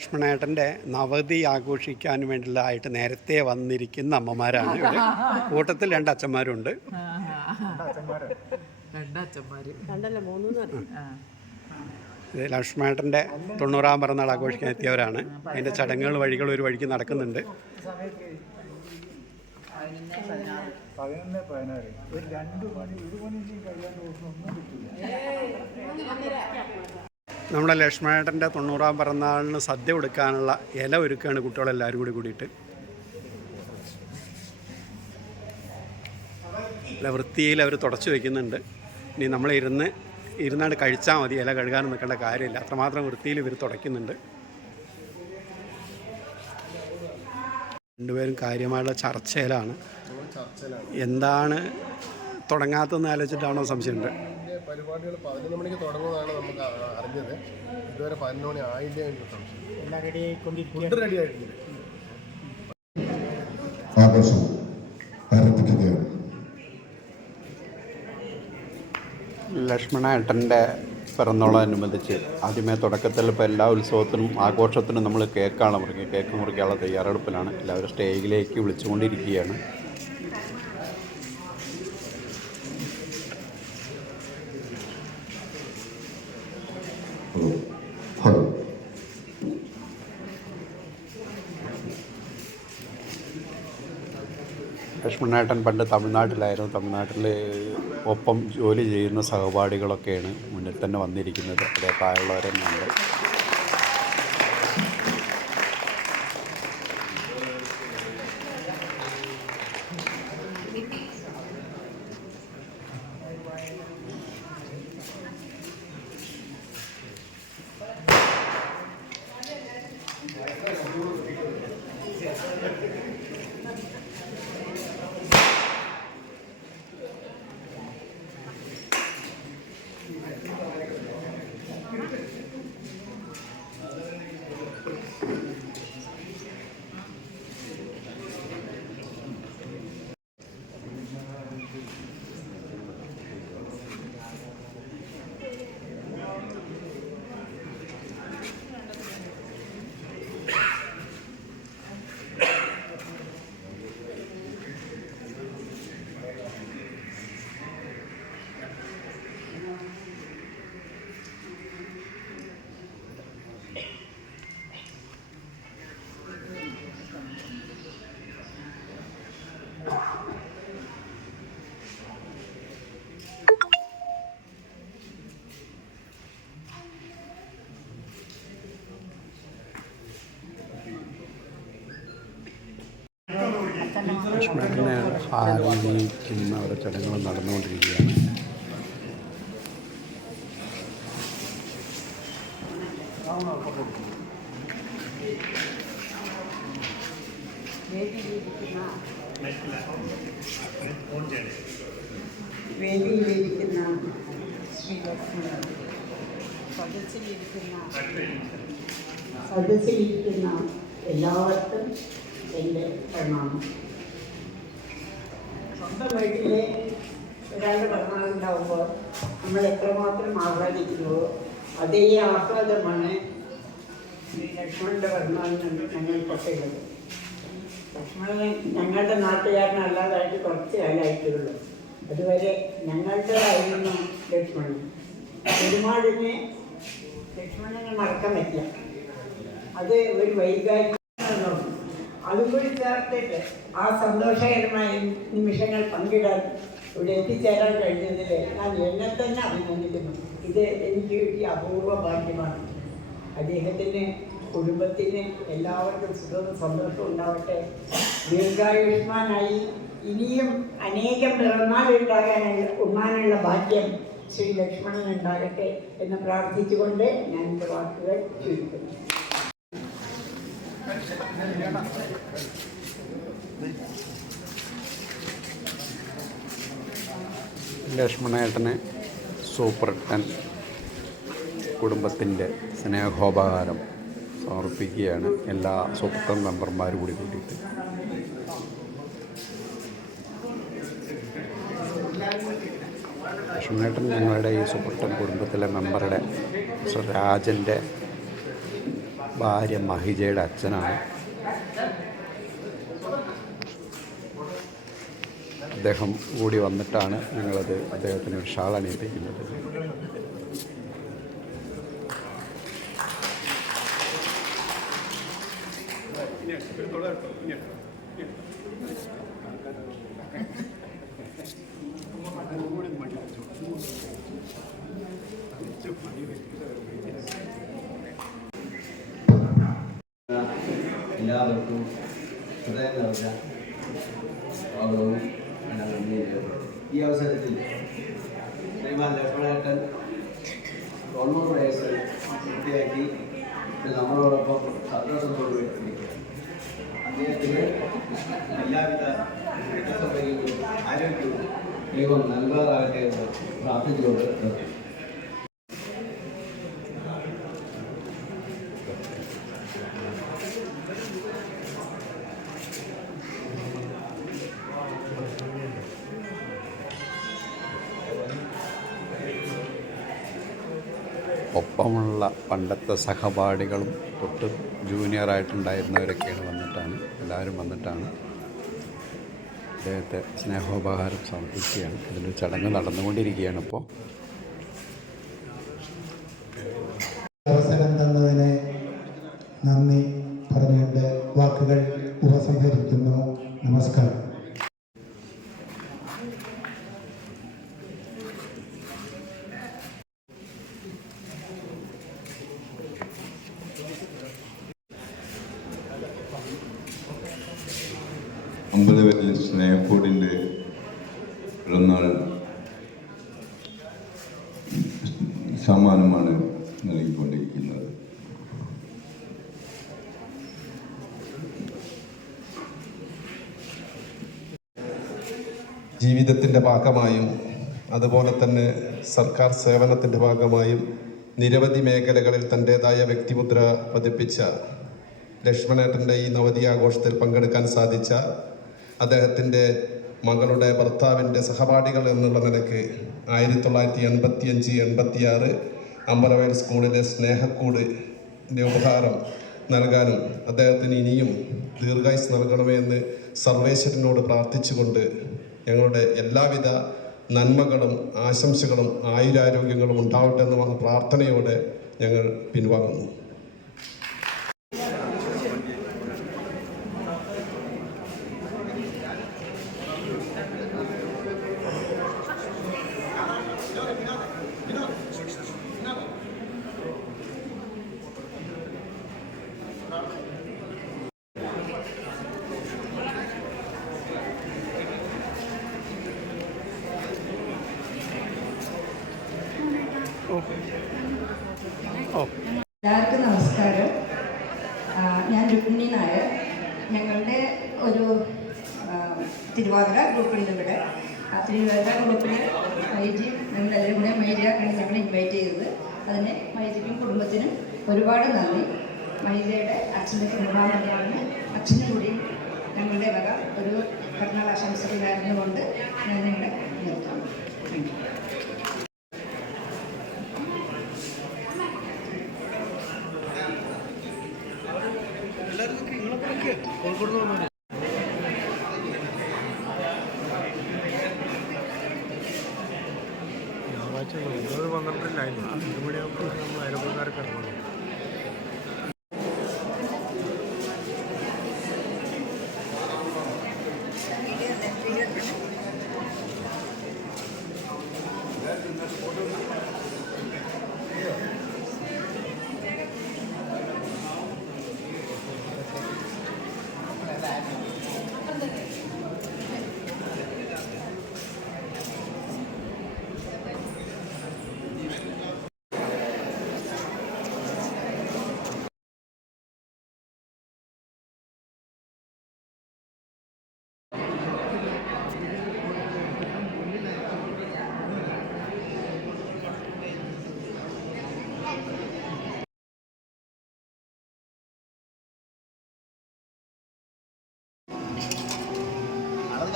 ലക്ഷ്മണേട്ടന്റെ നവതി ആഘോഷിക്കാൻ വേണ്ടിയുള്ളതായിട്ട് നേരത്തെ വന്നിരിക്കുന്ന അമ്മമാരാണ് ഇവിടെ. കൂട്ടത്തിൽ രണ്ട് അച്ഛന്മാരുണ്ട് ഇത് ലക്ഷ്മണേട്ടന്റെ തൊണ്ണൂറാം പിറന്നാൾ ആഘോഷിക്കാൻ എത്തിയവരാണ്. അതിന്റെ ചടങ്ങുകൾ വഴികൾ ഒരു വഴിക്ക് നടക്കുന്നുണ്ട്. പതിനൊന്ന് പതിനാറ്. ഒരു രണ്ട് മണി ഒരു മണി കഴിയാൻ ഒന്നും കിട്ടില്ല. നമ്മുടെ ലക്ഷ്മണേട്ടന്റെ തൊണ്ണൂറാം പിറന്നാളിന് സദ്യ കൊടുക്കാനുള്ള ഇല ഒരുക്കുകയാണ് കുട്ടികളെല്ലാവരും കൂടി കൂടിയിട്ട്. ഇല വൃത്തിയിൽ അവർ തുടച്ചു വയ്ക്കുന്നുണ്ട് ഇനി നമ്മൾ ഇരുന്ന് ഇരുന്നാണ്ട് കഴിച്ചാൽ മതി ഇല കഴുകാൻ നിൽക്കേണ്ട കാര്യമില്ല. അത്രമാത്രം വൃത്തിയിൽ ഇവർ തുടയ്ക്കുന്നുണ്ട്. രണ്ടുപേരും കാര്യമായുള്ള ചർച്ചയിലാണ്. എന്താണ് തുടങ്ങാത്തതെന്ന് ആലോചിച്ചിട്ടാണോ സംശയമുണ്ട്. പരിപാടികൾ പതിനൊന്ന് മണിക്ക് തുടങ്ങുന്നതാണ് നമുക്ക് അറിഞ്ഞത്. ഇതുവരെ പതിനൊന്ന് മണി ആയില്ല എന്ന് സംശയം. എല്ലാം റെഡി ആയിട്ടുണ്ട്. ആഘോഷം ആരംഭിക്കുകയാണ്. ലക്ഷ്മണേട്ടന്റെ പിറന്നോളനുബന്ധിച്ച് ആദ്യമേ തുടക്കത്തിൽ ഇപ്പോൾ എല്ലാ ഉത്സവത്തിനും ആഘോഷത്തിനും നമ്മൾ കേക്കാണ് മുറിക്കുക കേക്ക് മുറിക്കാനുള്ള തയ്യാറെടുപ്പിലാണ്. എല്ലാവരും സ്റ്റേജിലേക്ക് വിളിച്ചുകൊണ്ടിരിക്കുകയാണ്. ലക്ഷ്മണേട്ടൻ പണ്ട് തമിഴ്നാട്ടിലായിരുന്നു. തമിഴ്നാട്ടിൽ ഒപ്പം ജോലി ചെയ്യുന്ന സഹപാഠികളൊക്കെയാണ് മുന്നിൽ തന്നെ വന്നിരിക്കുന്നത്. അതേ പ്രായമുള്ളവർ തന്നെയുണ്ട് ലക്ഷ്മണനെ ആരാധിക്കുന്ന ഓരോ ചടങ്ങുകൾ നടന്നുകൊണ്ടിരിക്കുകയാണ്. സദസ്സിലിരിക്കുന്ന എല്ലാവർക്കും എന്റെ പ്രണാമം. നമ്മൾ എത്രമാത്രം ആഹ്ലാദിക്കുന്നുവോ അതേ ആഹ്ലാദമാണ് ലക്ഷ്മണന്റെ പിറന്നാളിന് ഞങ്ങൾക്കൊക്കെ ഉള്ളത് ഞങ്ങളുടെ നാട്ടുകാരനല്ലാതായിട്ട് കുറച്ച് കാലമായിട്ടുള്ളൂ. അതുവരെ ഞങ്ങളുടേതായിരുന്നു ലക്ഷ്മണൻ. ഒരുപാടിനെ ലക്ഷ്മണനെ മറക്കാൻ പറ്റില്ല. അത് ഒരു വൈകാരിക അതും കൂടി ചേർത്തിട്ട് ആ സന്തോഷകരമായ നിമിഷങ്ങൾ പങ്കിടാൻ ഇവിടെ എത്തിച്ചേരാൻ കഴിഞ്ഞതിൽ ഞാൻ എന്നെ തന്നെ അഭിനന്ദിക്കുന്നു. ഇത് എനിക്ക് കിട്ടിയ അപൂർവ ഭാഗ്യമാണ്. അദ്ദേഹത്തിന് കുടുംബത്തിന് എല്ലാവർക്കും സുഖവും സന്തോഷവും ഉണ്ടാവട്ടെ. ദീർഘായുഷ്മാനായി ഇനിയും അനേകം പിറന്നാൾ ഉണ്ടാകാനുള്ള ഉണ്ണാനുള്ള ഭാഗ്യം ശ്രീ ലക്ഷ്മണൻ ഉണ്ടാകട്ടെ എന്ന് പ്രാർത്ഥിച്ചുകൊണ്ട് ഞാൻ എന്റെ വാക്കുകൾ ചുരുക്കുന്നു. ലക്ഷ്മണേട്ടന് സൂപ്രട്ടൻ ടെൻ കുടുംബത്തിന്റെ സ്നേഹോപകാരം സമർപ്പിക്കുകയാണ് എല്ലാ ടെൻ മെമ്പർമാരും കൂടി കൂട്ടിയിട്ട്. ലക്ഷ്മണേട്ടൻ ഞങ്ങളുടെ ഈ സൂപ്പർ ടെൻ കുടുംബത്തിലെ മെമ്പറുടെ രാജന്റെ ഭാര്യ മഹിജയുടെ അച്ഛനാണ്. അദ്ദേഹം കൂടി വന്നിട്ടാണ് ഞങ്ങളത് അദ്ദേഹത്തിന് ഒരു ഷാൾ അണിയിപ്പിക്കുന്നത്. എല്ലാവർക്കും ഹൃദയം നിറഞ്ഞ സ്വാഗതവും ഈ അവസരത്തിൽ ശ്രീമാൻ ലക്ഷ്മണേട്ടൻ തൊണ്ണൂറ് വയസ്സ് പൂർത്തിയാക്കി ഇപ്പോൾ നമ്മളോടൊപ്പം സന്തോഷത്തോട് വ്യക്തിരിക്കുക അദ്ദേഹത്തിന് എല്ലാവിധ സൗകര്യങ്ങളും ആരോഗ്യവും ദൈവം നൽകാറാകട്ടെ എന്ന് പ്രാർത്ഥിച്ചുകൊണ്ട് നിർത്തുന്നു പണ്ടത്തെ സഹപാഠികളും തൊട്ട് ജൂനിയറായിട്ടുണ്ടായിരുന്നവരൊക്കെയാണ് വന്നിട്ടാണ് എല്ലാവരും വന്നിട്ടാണ് അദ്ദേഹത്തെ സ്നേഹോപഹാരം സമർപ്പിക്കുകയാണ്. ഇതിന്റെ ചടങ്ങ് നടന്നുകൊണ്ടിരിക്കുകയാണ് ഇപ്പോൾ. അമ്പലവല്ലി സ്നേഹക്കൂടിന്റെ പിറന്നാൾ സമ്മാനമാണ് നൽകിക്കൊണ്ടിരിക്കുന്നത്. ജീവിതത്തിന്റെ ഭാഗമായും അതുപോലെ തന്നെ സർക്കാർ സേവനത്തിന്റെ ഭാഗമായും നിരവധി മേഖലകളിൽ തന്റേതായ വ്യക്തിമുദ്ര പതിപ്പിച്ച ലക്ഷ്മണേട്ടന്റെ ഈ നവതി ആഘോഷത്തിൽ പങ്കെടുക്കാൻ സാധിച്ച അദ്ദേഹത്തിന്റെ മകളുടെ ഭർത്താവിന്റെ സഹപാഠികൾ എന്നുള്ള നിലയ്ക്ക് ആയിരത്തി തൊള്ളായിരത്തി എൺപത്തി അഞ്ച് എൺപത്തി ആറ് അമ്പലവയൽ സ്കൂളിലെ സ്നേഹക്കൂട് ഉപഹാരം നൽകാനും അദ്ദേഹത്തിന് ഇനിയും ദീർഘായുസ് നൽകണമേ എന്ന് സർവേശ്വരനോട് പ്രാർത്ഥിച്ചുകൊണ്ട് ഞങ്ങളുടെ എല്ലാവിധ നന്മകളും ആശംസകളും ആയുരാരോഗ്യങ്ങളും ഉണ്ടാവട്ടെ എന്ന പ്രാർത്ഥനയോടെ ഞങ്ങൾ പിൻവാങ്ങുന്നു എല്ലാവർക്കും നമസ്കാരം ആ, ഞാൻ രുക്മിണി നായർ ഞങ്ങളുടെ ഒരു ആ, തിരുവാതിര ഗ്രൂപ്പുണ്ട് ഇവിടെ. ആ തിരുവാതിര ഗ്രൂപ്പിന് മൈജി ഞങ്ങളെല്ലാവരും കൂടെ മൈജയാണ് ഞങ്ങൾ ഇൻവൈറ്റ് ചെയ്തത്. അതിന് മൈജിക്കും കുടുംബത്തിനും ഒരുപാട് നന്ദി. മൈജയുടെ അച്ഛന്റെ കുടുംബാംഗങ്ങളാണ് അച്ഛനും കൂടി ഞങ്ങളുടെ വക ഒരു പിറന്നാൾ ആശംസകൾ നേർന്നുകൊണ്ട് ഞാൻ നിങ്ങളെ നിർത്താം താങ്ക് പന്ത്രണ്ടിലായിരുന്നു അഞ്ച് മണിയാകുമ്പോൾ നമ്മൾ അയൽപ്പക്കാരൊക്കെ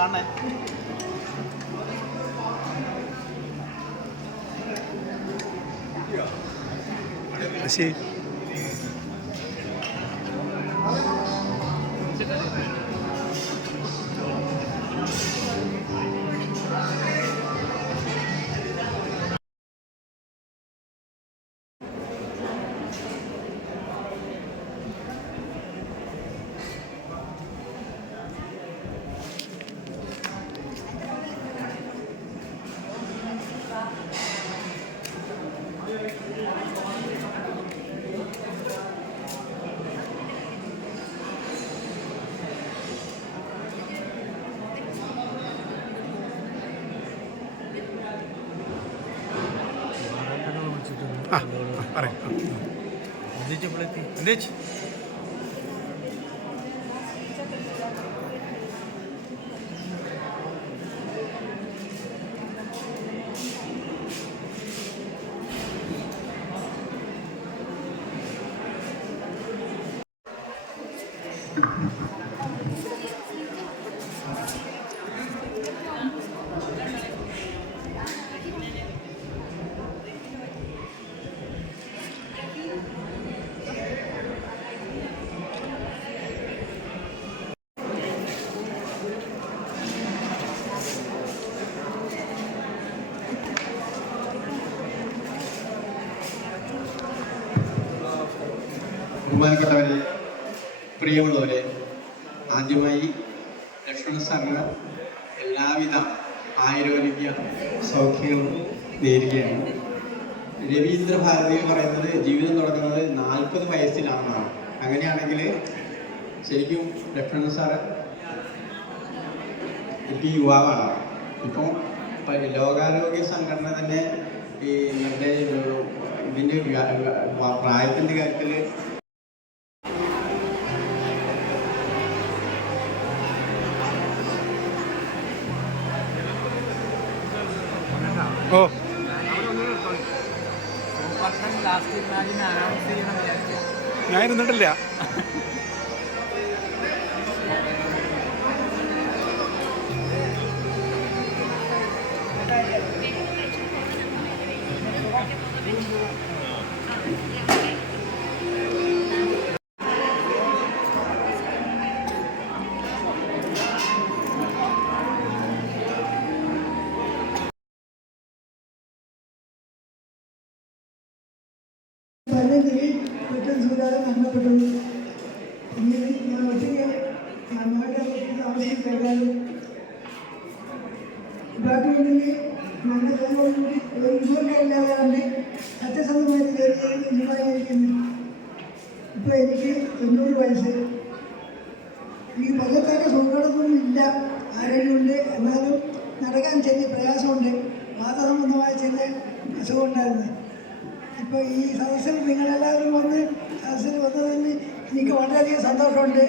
ഇറങ്ങുന്നു ശരി. Deci, plătit. Deci, ബഹുമാനപ്പെട്ടവരെ പ്രിയമുള്ളവരെ ആദ്യമായി ലക്ഷ്മണ സാറിന് എല്ലാവിധ ആയുരോഗ്യ സൗഖ്യങ്ങളും നേരുകയാണ്. രവീന്ദ്ര ഭാരതി പറയുന്നത് ജീവിതം തുടങ്ങുന്നത് നാൽപ്പത് വയസ്സിലാണെന്നാണ്. അങ്ങനെയാണെങ്കിൽ ശരിക്കും ലക്ഷ്മണ സാറ് എനിക്ക് യുവാവാണ്. ഇപ്പോൾ ലോകാരോഗ്യ സംഘടന തന്നെ ഈ നമ്മുടെ ഇതിന്റെ പ്രായത്തിന്റെ കാര്യത്തിൽ ഓ. ഞാൻ ഇരുന്നിട്ടില്ല. അല്ലെങ്കിൽ ഏറ്റവും സൂര്യാതെ മരണപ്പെട്ടത് പിന്നീട് ഞാൻ ഒറ്റയ്ക്ക് നന്നായിട്ട് ആവശ്യം കേട്ടാലും ബാക്കിയുണ്ടെങ്കിൽ നല്ല ജനങ്ങളോടുകൂടി ഒരു ഇതുകൊണ്ടല്ലാതെ തന്നെ സത്യസന്ധമായി തീരുമാനിക്കുന്നു ഇപ്പോൾ എനിക്ക് തൊണ്ണൂറ് വയസ്സ്. ഈ കൊല്ലത്തേക്ക് സുഖങ്ങളൊന്നും ഇല്ല. ആരോഗ്യമുണ്ട്. എന്നാലും നടക്കാൻ ചെറിയ പ്രയാസമുണ്ട്. വാതസംബന്ധമായ ചില അസുഖമുണ്ടായിരുന്നു ഇപ്പോൾ ഈ സദസ്സിൽ നിങ്ങളെല്ലാവരും വന്ന് സദസ്സിൽ വന്നതിന് എനിക്ക് വളരെയധികം സന്തോഷമുണ്ട്.